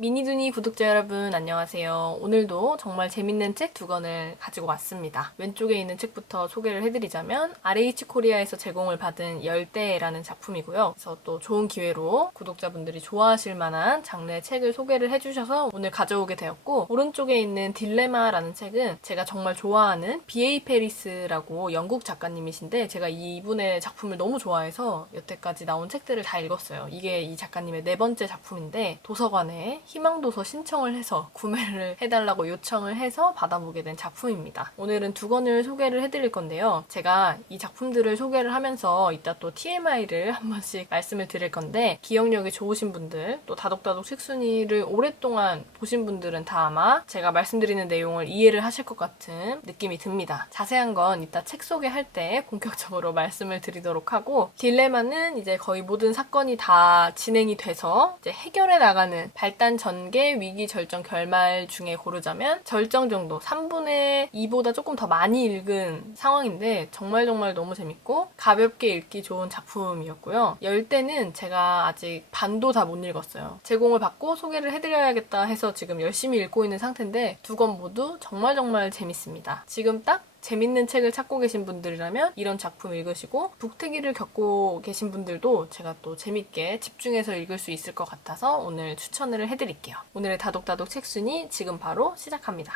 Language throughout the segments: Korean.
미니두니 구독자 여러분 안녕하세요. 오늘도 정말 재밌는 책 두 권을 가지고 왔습니다. 왼쪽에 있는 책부터 소개를 해드리자면 RH 코리아에서 제공을 받은 열대라는 작품이고요. 그래서 또 좋은 기회로 구독자분들이 좋아하실 만한 장르의 책을 소개를 해주셔서 오늘 가져오게 되었고, 오른쪽에 있는 딜레마라는 책은 제가 정말 좋아하는 B.A. 페리스라고 영국 작가님이신데, 제가 이분의 작품을 너무 좋아해서 여태까지 나온 책들을 다 읽었어요. 이게 이 작가님의 4번째 작품인데, 도서관에 희망도서 신청을 해서 구매를 해달라고 요청을 해서 받아보게 된 작품입니다. 오늘은 두 권을 소개를 해드릴 건데요. 제가 이 작품들을 소개를 하면서 이따 또 TMI를 한 번씩 말씀을 드릴 건데, 기억력이 좋으신 분들, 또 다독다독 책순이를 오랫동안 보신 분들은 다 아마 제가 말씀드리는 내용을 이해를 하실 것 같은 느낌이 듭니다. 자세한 건 이따 책 소개할 때 본격적으로 말씀을 드리도록 하고, 딜레마는 이제 거의 모든 사건이 다 진행이 돼서 이제 해결해 나가는 발단 전개, 위기, 절정, 결말 중에 고르자면 절정 정도, 3분의 2보다 조금 더 많이 읽은 상황인데 정말 너무 재밌고 가볍게 읽기 좋은 작품이었고요. 열대는 제가 아직 반도 다 못 읽었어요. 제공을 받고 소개를 해드려야겠다 해서 지금 열심히 읽고 있는 상태인데 두 권 모두 정말 재밌습니다. 지금 딱 재밌는 책을 찾고 계신 분들이라면 이런 작품 읽으시고, 북태기를 겪고 계신 분들도 제가 또 재밌게 집중해서 읽을 수 있을 것 같아서 오늘 추천을 해드릴게요. 오늘의 다독다독 책순이 지금 바로 시작합니다.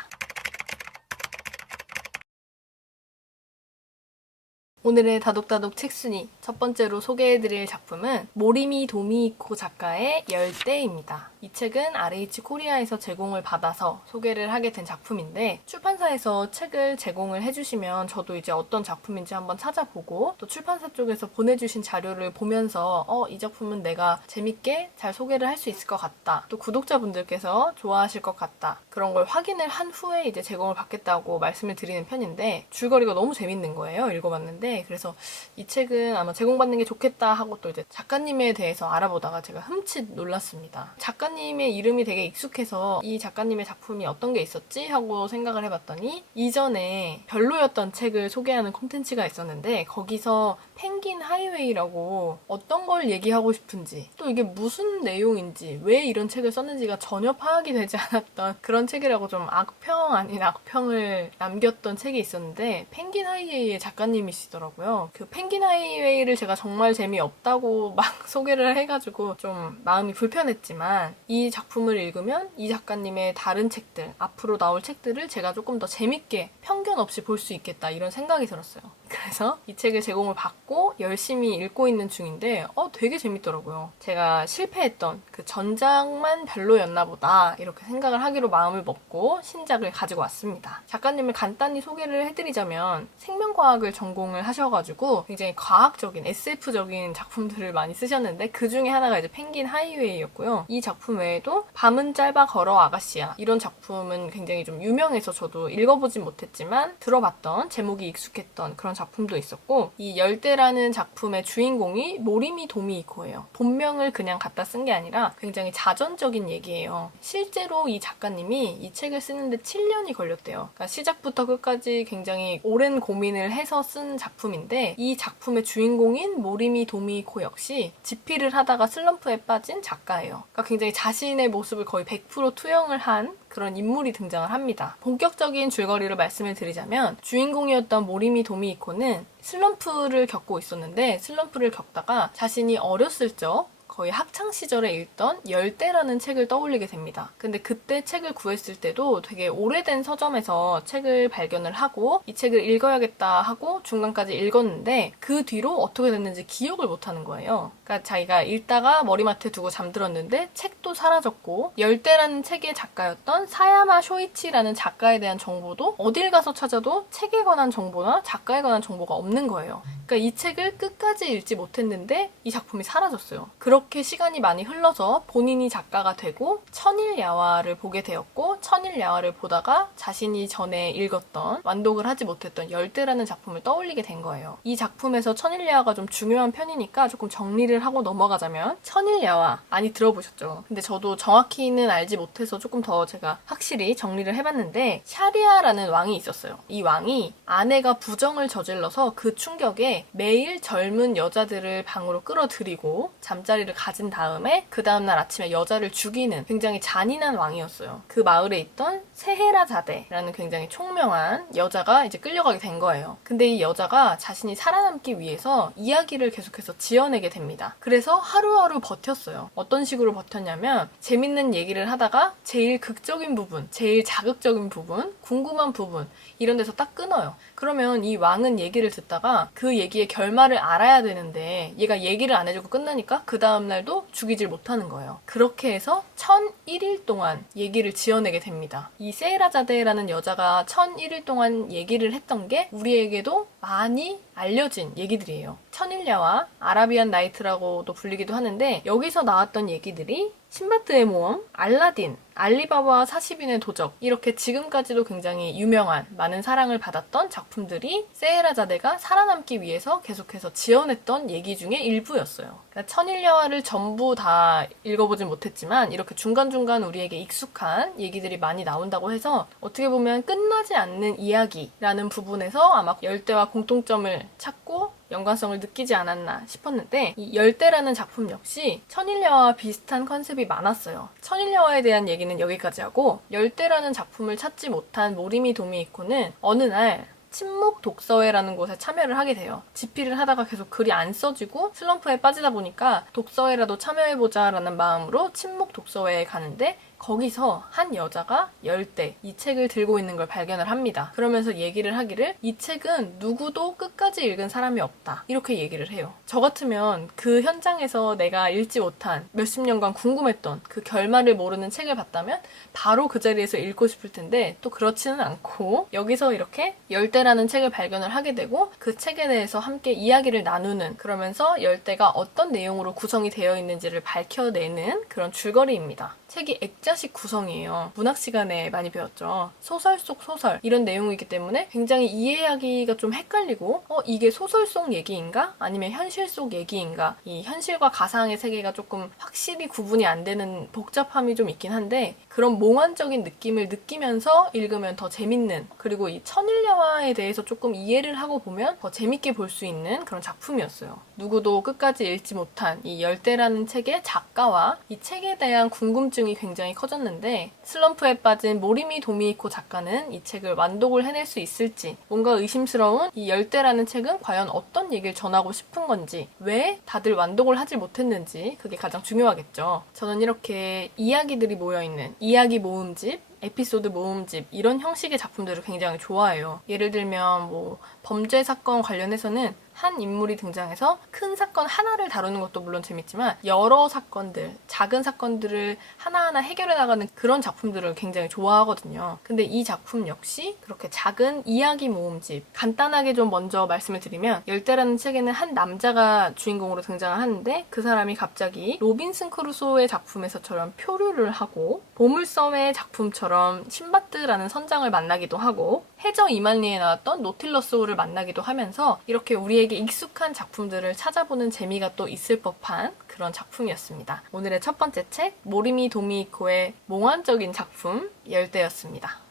오늘의 다독다독 책순위 첫 번째로 소개해드릴 작품은 모리미 도미히코 작가의 열대입니다. 이 책은 RH 코리아에서 제공을 받아서 소개를 하게 된 작품인데, 출판사에서 책을 제공을 해주시면 저도 이제 어떤 작품인지 한번 찾아보고, 또 출판사 쪽에서 보내주신 자료를 보면서 이 작품은 내가 재밌게 잘 소개를 할 수 있을 것 같다, 또 구독자분들께서 좋아하실 것 같다, 그런 걸 확인을 한 후에 이제 제공을 받겠다고 말씀을 드리는 편인데, 줄거리가 너무 재밌는 거예요. 읽어봤는데. 그래서 이 책은 아마 제공받는 게 좋겠다 하고 또 이제 작가님에 대해서 알아보다가 제가 흠칫 놀랐습니다. 작가님의 이름이 되게 익숙해서 이 작가님의 작품이 어떤 게 있었지 하고 생각을 해봤더니, 이전에 별로였던 책을 소개하는 콘텐츠가 있었는데 거기서 펭귄 하이웨이라고 어떤 걸 얘기하고 싶은지, 또 이게 무슨 내용인지, 왜 이런 책을 썼는지가 전혀 파악이 되지 않았던 그런 책이라고 좀 악평 아닌 악평을 남겼던 책이 있었는데, 펭귄 하이웨이의 작가님이시더라고요. 그 펭귄 하이웨이를 제가 정말 재미없다고 막 소개를 해가지고 좀 마음이 불편했지만, 이 작품을 읽으면 이 작가님의 다른 책들, 앞으로 나올 책들을 제가 조금 더 재밌게 편견 없이 볼 수 있겠다, 이런 생각이 들었어요. 그래서 이 책을 제공을 받고 열심히 읽고 있는 중인데 되게 재밌더라고요. 제가 실패했던 그 전작만 별로였나 보다 이렇게 생각을 하기로 마음을 먹고 신작을 가지고 왔습니다. 작가님을 간단히 소개를 해드리자면, 생명과학을 전공을 하셔가지고 굉장히 과학적인 SF적인 작품들을 많이 쓰셨는데, 그 중에 하나가 이제 펭귄 하이웨이였고요. 이 작품 외에도 밤은 짧아 걸어 아가씨야, 이런 작품은 굉장히 좀 유명해서 저도 읽어보진 못했지만 들어봤던, 제목이 익숙했던 그런 작품도 있었고, 이 열대라는 작품의 주인공이 모리미 도미히코예요. 본명을 그냥 갖다 쓴 게 아니라 굉장히 자전적인 얘기예요. 실제로 이 작가님이 이 책을 쓰는데 7년이 걸렸대요. 그러니까 시작부터 끝까지 굉장히 오랜 고민을 해서 쓴 작품인데, 이 작품의 주인공인 모리미 도미히코 역시 집필을 하다가 슬럼프에 빠진 작가예요. 그러니까 굉장히 자신의 모습을 거의 100% 투영을 한 그런 인물이 등장을 합니다. 본격적인 줄거리를 말씀을 드리자면, 주인공이었던 모리미 도미히코는 슬럼프를 겪고 있었는데, 슬럼프를 겪다가 자신이 어렸을 적 거의 학창 시절에 읽던 열대라는 책을 떠올리게 됩니다. 근데 그때 책을 구했을 때도 되게 오래된 서점에서 책을 발견을 하고 이 책을 읽어야겠다 하고 중간까지 읽었는데, 그 뒤로 어떻게 됐는지 기억을 못하는 거예요. 그러니까 자기가 읽다가 머리맡에 두고 잠들었는데 책도 사라졌고, 열대라는 책의 작가였던 사야마 쇼이치라는 작가에 대한 정보도 어딜 가서 찾아도 책에 관한 정보나 작가에 관한 정보가 없는 거예요. 그러니까 이 책을 끝까지 읽지 못했는데 이 작품이 사라졌어요. 그렇게 시간이 많이 흘러서 본인이 작가가 되고 천일야화를 보게 되었고, 천일야화를 보다가 자신이 전에 읽었던, 완독을 하지 못했던 열대라는 작품을 떠올리게 된 거예요. 이 작품에서 천일야화가 좀 중요한 편이니까 조금 정리를 하고 넘어가자면, 천일야화 많이 들어보셨죠? 근데 저도 정확히는 알지 못해서 조금 더 제가 확실히 정리를 해봤는데, 샤리아라는 왕이 있었어요. 이 왕이 아내가 부정을 저질러서 그 충격에 매일 젊은 여자들을 방으로 끌어들이고 잠자리를 자리를 가진 다음에 그 다음날 아침에 여자를 죽이는 굉장히 잔인한 왕이었어요. 그 마을에 있던 세헤라자데라는 굉장히 총명한 여자가 이제 끌려가게 된 거예요. 근데 이 여자가 자신이 살아남기 위해서 이야기를 계속해서 지어내게 됩니다. 그래서 하루하루 버텼어요. 어떤 식으로 버텼냐면 재밌는 얘기를 하다가 제일 극적인 부분, 제일 자극적인 부분, 궁금한 부분 이런 데서 딱 끊어요. 그러면 이 왕은 얘기를 듣다가 그 얘기의 결말을 알아야 되는데 얘가 얘기를 안 해주고 끝나니까 그 다음날도 죽이질 못하는 거예요. 그렇게 해서 1001일 동안 얘기를 지어내게 됩니다. 이 세헤라자데라는 여자가 1001일 동안 얘기를 했던 게 우리에게도 많이 알려진 얘기들이에요. 천일야와 아라비안 나이트라고도 불리기도 하는데 여기서 나왔던 얘기들이 신바트의 모험, 알라딘, 알리바바와 40인의 도적 이렇게 지금까지도 굉장히 유명한 많은 사랑을 받았던 작품들이 세헤라자데가 살아남기 위해서 계속해서 지어냈던 얘기 중에 일부였어요. 그러니까 천일야화를 전부 다 읽어보진 못했지만 이렇게 중간중간 우리에게 익숙한 얘기들이 많이 나온다고 해서 어떻게 보면 끝나지 않는 이야기라는 부분에서 아마 열대와 공통점을 찾고 연관성을 느끼지 않았나 싶었는데 이 열대라는 작품 역시 천일야화와 비슷한 컨셉이 많았어요. 천일야화에 대한 얘기는 여기까지 하고 열대라는 작품을 찾지 못한 모리미 도미히코는 어느 날 침묵 독서회라는 곳에 참여를 하게 돼요. 집필을 하다가 계속 글이 안 써지고 슬럼프에 빠지다 보니까 독서회라도 참여해보자라는 마음으로 침묵 독서회에 가는데 거기서 한 여자가 열대 이 책을 들고 있는 걸 발견을 합니다. 그러면서 얘기를 하기를 이 책은 누구도 끝까지 읽은 사람이 없다. 이렇게 얘기를 해요. 저 같으면 그 현장에서 내가 읽지 못한 몇십 년간 궁금했던 그 결말을 모르는 책을 봤다면 바로 그 자리에서 읽고 싶을 텐데 또 그렇지는 않고 여기서 이렇게 열대라는 책을 발견을 하게 되고 그 책에 대해서 함께 이야기를 나누는 그러면서 열대가 어떤 내용으로 구성이 되어 있는지를 밝혀내는 그런 줄거리입니다. 책이 액자식 구성이에요. 문학 시간에 많이 배웠죠. 소설 속 소설 이런 내용이기 때문에 굉장히 이해하기가 좀 헷갈리고 이게 소설 속 얘기인가? 아니면 현실 속 얘기인가? 이 현실과 가상의 세계가 조금 확실히 구분이 안 되는 복잡함이 좀 있긴 한데 그런 몽환적인 느낌을 느끼면서 읽으면 더 재밌는 그리고 이 천일야화에 대해서 조금 이해를 하고 보면 더 재밌게 볼 수 있는 그런 작품이었어요. 누구도 끝까지 읽지 못한 이 열대라는 책의 작가와 이 책에 대한 궁금증이 굉장히 커졌는데 슬럼프에 빠진 모리미 도미히코 작가는 이 책을 완독을 해낼 수 있을지 뭔가 의심스러운 이 열대라는 책은 과연 어떤 얘기를 전하고 싶은 건지 왜 다들 완독을 하지 못했는지 그게 가장 중요하겠죠. 저는 이렇게 이야기들이 모여있는 이야기 모음집 에피소드 모음집 이런 형식의 작품들을 굉장히 좋아해요. 예를 들면 뭐 범죄 사건 관련해서는 한 인물이 등장해서 큰 사건 하나를 다루는 것도 물론 재밌지만 여러 사건들, 작은 사건들을 하나하나 해결해 나가는 그런 작품들을 굉장히 좋아하거든요. 근데 이 작품 역시 그렇게 작은 이야기 모음집 간단하게 좀 먼저 말씀을 드리면 열대라는 책에는 한 남자가 주인공으로 등장을 하는데 그 사람이 갑자기 로빈슨 크루소의 작품에서처럼 표류를 하고 보물섬의 작품처럼 신바트라는 선장을 만나기도 하고 해저 이만리에 나왔던 노틸러스호를 만나기도 하면서 이렇게 우리에게 익숙한 작품들을 찾아보는 재미가 또 있을 법한 그런 작품이었습니다. 오늘의 첫 번째 책 모리미 도미히코의 몽환적인 작품 열대였습니다.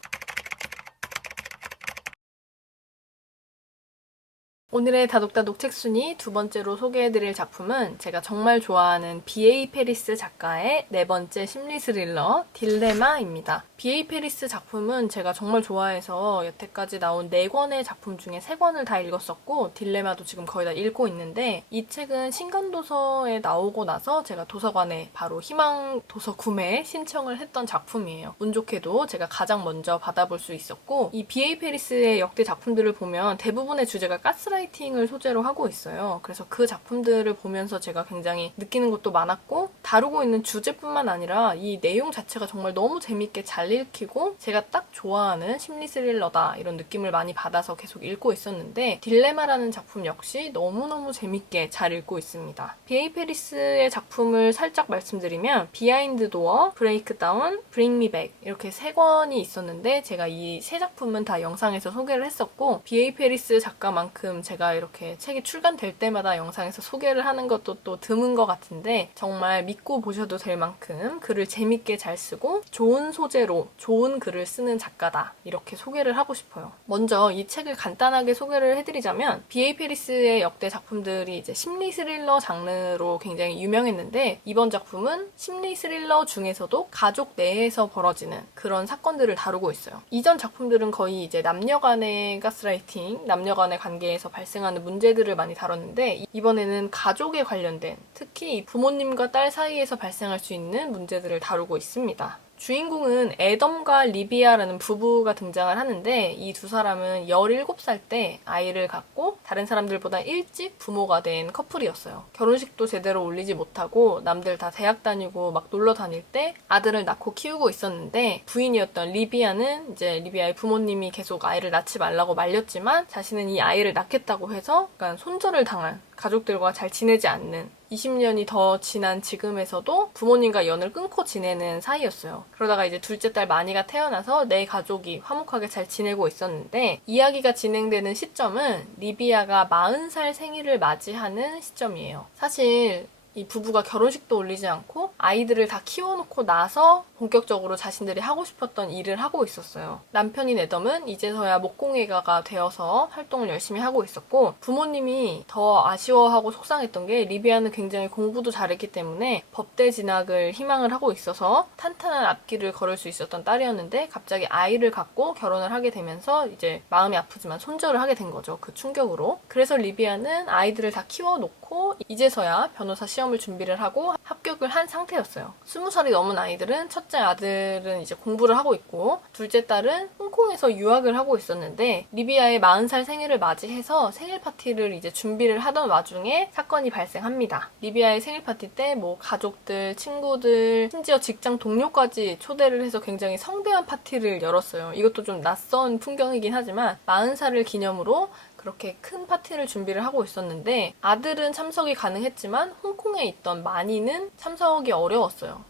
오늘의 다독다독 책순위 두 번째로 소개해드릴 작품은 제가 정말 좋아하는 B.A. 페리스 작가의 네 번째 심리 스릴러 딜레마입니다. B.A. 페리스 작품은 제가 정말 좋아해서 여태까지 나온 4권의 작품 중에 3권을 다 읽었었고 딜레마도 지금 거의 다 읽고 있는데 이 책은 신간도서에 나오고 나서 제가 도서관에 바로 희망 도서 구매 신청을 했던 작품이에요. 운 좋게도 제가 가장 먼저 받아볼 수 있었고 이 B.A. 페리스의 역대 작품들을 보면 대부분의 주제가 가스라이팅을 소재로 하고 있어요. 그래서 그 작품들을 보면서 제가 굉장히 느끼는 것도 많았고 다루고 있는 주제뿐만 아니라 이 내용 자체가 정말 너무 재밌게 잘 읽히고 제가 딱 좋아하는 심리 스릴러다 이런 느낌을 많이 받아서 계속 읽고 있었는데 딜레마라는 작품 역시 너무너무 재밌게 잘 읽고 있습니다. B.A. 페리스의 작품을 살짝 말씀드리면 비하인드 도어, 브레이크다운, 브링 미 백 이렇게 3권이 있었는데 제가 이 3작품은 다 영상에서 소개를 했었고 B.A. 페리스 작가만큼 제가 제가 이렇게 책이 출간될 때마다 영상에서 소개를 하는 것도 또 드문 것 같은데 정말 믿고 보셔도 될 만큼 글을 재밌게 잘 쓰고 좋은 소재로 좋은 글을 쓰는 작가다 이렇게 소개를 하고 싶어요. 먼저 이 책을 간단하게 소개를 해드리자면 B.A. 페리스의 역대 작품들이 이제 심리 스릴러 장르로 굉장히 유명했는데 이번 작품은 심리 스릴러 중에서도 가족 내에서 벌어지는 그런 사건들을 다루고 있어요. 이전 작품들은 거의 이제 남녀 간의 가스라이팅, 남녀 간의 관계에서 발생하는 문제들을 많이 다뤘는데 이번에는 가족에 관련된 특히 부모님과 딸 사이에서 발생할 수 있는 문제들을 다루고 있습니다. 주인공은 애덤과 리비아라는 부부가 등장을 하는데 이 두 사람은 17살 때 아이를 갖고 다른 사람들보다 일찍 부모가 된 커플이었어요. 결혼식도 제대로 올리지 못하고 남들 다 대학 다니고 막 놀러 다닐 때 아들을 낳고 키우고 있었는데 부인이었던 리비아는 이제 리비아의 부모님이 계속 아이를 낳지 말라고 말렸지만 자신은 이 아이를 낳겠다고 해서 약간 손절을 당한 가족들과 잘 지내지 않는 20년이 더 지난 지금에서도 부모님과 연을 끊고 지내는 사이였어요. 그러다가 이제 둘째 딸 마니가 태어나서 내 가족이 화목하게 잘 지내고 있었는데 이야기가 진행되는 시점은 리비아가 40살 생일을 맞이하는 시점이에요. 사실 이 부부가 결혼식도 올리지 않고 아이들을 다 키워놓고 나서 본격적으로 자신들이 하고 싶었던 일을 하고 있었어요. 남편인 애덤은 이제서야 목공예가가 되어서 활동을 열심히 하고 있었고 부모님이 더 아쉬워하고 속상했던 게 리비아는 굉장히 공부도 잘했기 때문에 법대 진학을 희망을 하고 있어서 탄탄한 앞길을 걸을 수 있었던 딸이었는데 갑자기 아이를 갖고 결혼을 하게 되면서 이제 마음이 아프지만 손절을 하게 된 거죠. 그 충격으로. 그래서 리비아는 아이들을 다 키워놓고 이제서야 변호사 시험을 준비를 하고 합격을 한 상태였어요. 20살이 넘은 아이들은 첫째 아들은 이제 공부를 하고 있고 둘째 딸은 홍콩에서 유학을 하고 있었는데 리비아의 40살 생일을 맞이해서 생일 파티를 이제 준비를 하던 와중에 사건이 발생합니다. 리비아의 생일 파티 때 뭐 가족들, 친구들, 심지어 직장 동료까지 초대를 해서 굉장히 성대한 파티를 열었어요. 이것도 좀 낯선 풍경이긴 하지만 40살을 기념으로 그렇게 큰 파티를 준비를 하고 있었는데 아들은 참석이 가능했지만 홍콩에 있던 마니는 참석이 어려웠어요.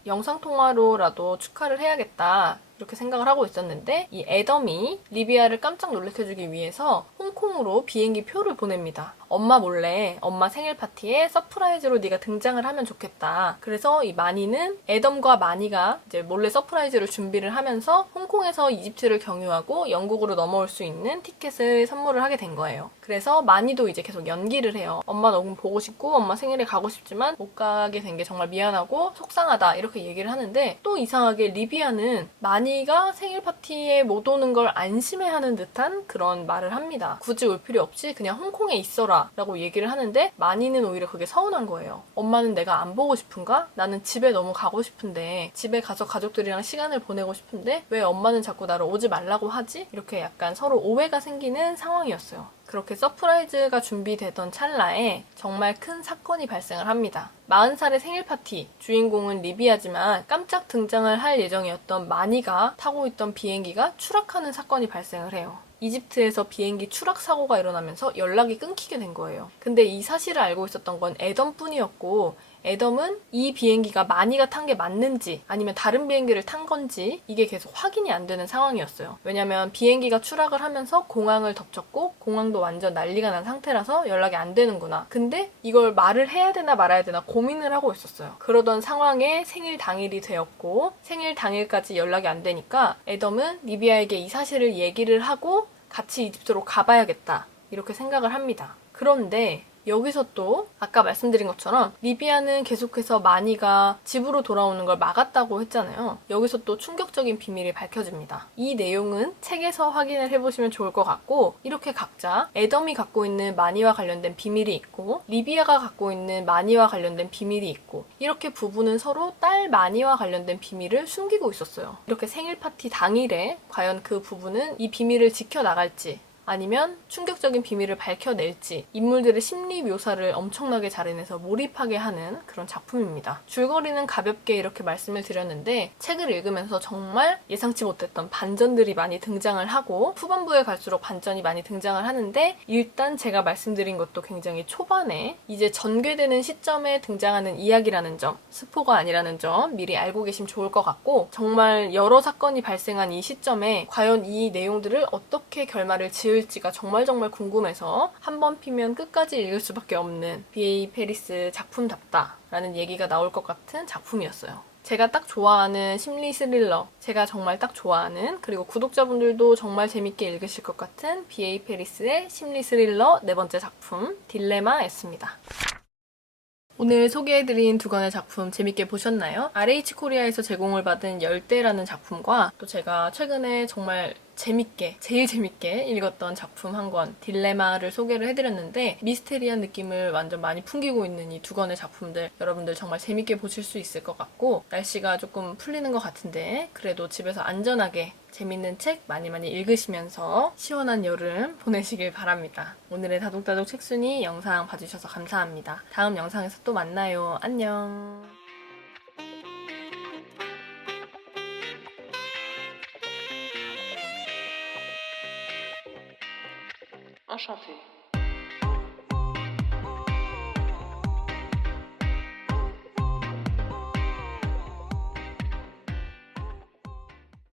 영상통화로라도 축하를 해야겠다 이렇게 생각을 하고 있었는데 이 애덤이 리비아를 깜짝 놀래켜주기 위해서 홍콩으로 비행기 표를 보냅니다. 엄마 몰래 엄마 생일 파티에 서프라이즈로 네가 등장을 하면 좋겠다. 그래서 이 마니는 애덤과 마니가 이제 몰래 서프라이즈를 준비를 하면서 홍콩에서 이집트를 경유하고 영국으로 넘어올 수 있는 티켓을 선물을 하게 된 거예요. 그래서 마니도 이제 계속 연기를 해요. 엄마 너무 보고 싶고 엄마 생일에 가고 싶지만 못 가게 된 게 정말 미안하고 속상하다 이렇게 얘기를 하는데 또 이상하게 리비아는 마니가 생일 파티에 못 오는 걸 안심해하는 듯한 그런 말을 합니다. 굳이 올 필요 없이 그냥 홍콩에 있어라 라고 얘기를 하는데 마니는 오히려 그게 서운한 거예요. 엄마는 내가 안 보고 싶은가? 나는 집에 너무 가고 싶은데 집에 가서 가족들이랑 시간을 보내고 싶은데 왜 엄마는 자꾸 나를 오지 말라고 하지? 이렇게 약간 서로 오해가 생기는 상황이었어요. 그렇게 서프라이즈가 준비되던 찰나에 정말 큰 사건이 발생을 합니다. 40살의 생일 파티, 주인공은 리비아지만 깜짝 등장을 할 예정이었던 마니가 타고 있던 비행기가 추락하는 사건이 발생을 해요. 이집트에서 비행기 추락 사고가 일어나면서 연락이 끊기게 된 거예요. 근데 이 사실을 알고 있었던 건 애덤뿐이었고 애덤은 이 비행기가 마니가 탄 게 맞는지 아니면 다른 비행기를 탄 건지 이게 계속 확인이 안 되는 상황이었어요. 왜냐면 비행기가 추락을 하면서 공항을 덮쳤고 공항도 완전 난리가 난 상태라서 연락이 안 되는구나. 근데 이걸 말을 해야 되나 말아야 되나 고민을 하고 있었어요. 그러던 상황에 생일 당일이 되었고 생일 당일까지 연락이 안 되니까 애덤은 리비아에게 이 사실을 얘기를 하고 같이 이집트로 가봐야겠다 이렇게 생각을 합니다. 그런데 여기서 또 아까 말씀드린 것처럼 리비아는 계속해서 마니가 집으로 돌아오는 걸 막았다고 했잖아요. 여기서 또 충격적인 비밀이 밝혀집니다. 이 내용은 책에서 확인을 해보시면 좋을 것 같고 이렇게 각자 애덤이 갖고 있는 마니와 관련된 비밀이 있고 리비아가 갖고 있는 마니와 관련된 비밀이 있고 이렇게 부부는 서로 딸 마니와 관련된 비밀을 숨기고 있었어요. 이렇게 생일 파티 당일에 과연 그 부부는 이 비밀을 지켜나갈지 아니면 충격적인 비밀을 밝혀낼지 인물들의 심리 묘사를 엄청나게 잘 해내서 몰입하게 하는 그런 작품입니다. 줄거리는 가볍게 이렇게 말씀을 드렸는데 책을 읽으면서 정말 예상치 못했던 반전들이 많이 등장을 하고 후반부에 갈수록 반전이 많이 등장을 하는데 일단 제가 말씀드린 것도 굉장히 초반에 이제 전개되는 시점에 등장하는 이야기라는 점, 스포가 아니라는 점 미리 알고 계시면 좋을 것 같고 정말 여러 사건이 발생한 이 시점에 과연 이 내용들을 어떻게 결말을 지을 좋을지가 정말 궁금해서 한 번 피면 끝까지 읽을 수밖에 없는 B.A. 페리스 작품답다라는 얘기가 나올 것 같은 작품이었어요. 제가 딱 좋아하는 심리 스릴러, 제가 정말 딱 좋아하는, 그리고 구독자분들도 정말 재밌게 읽으실 것 같은 B.A. 페리스의 심리 스릴러 네 번째 작품 딜레마였습니다. 오늘 소개해드린 두 권의 작품 재밌게 보셨나요? RH 코리아에서 제공을 받은 열대라는 작품과 또 제가 최근에 정말 제일 재밌게 읽었던 작품 한 권, 딜레마를 소개를 해드렸는데 미스테리한 느낌을 완전 많이 풍기고 있는 이 두 권의 작품들 여러분들 정말 재밌게 보실 수 있을 것 같고 날씨가 조금 풀리는 것 같은데 그래도 집에서 안전하게 재밌는 책 많이 읽으시면서 시원한 여름 보내시길 바랍니다. 오늘의 다독다독 책순이 영상 봐주셔서 감사합니다. 다음 영상에서 또 만나요. 안녕. Enchanté.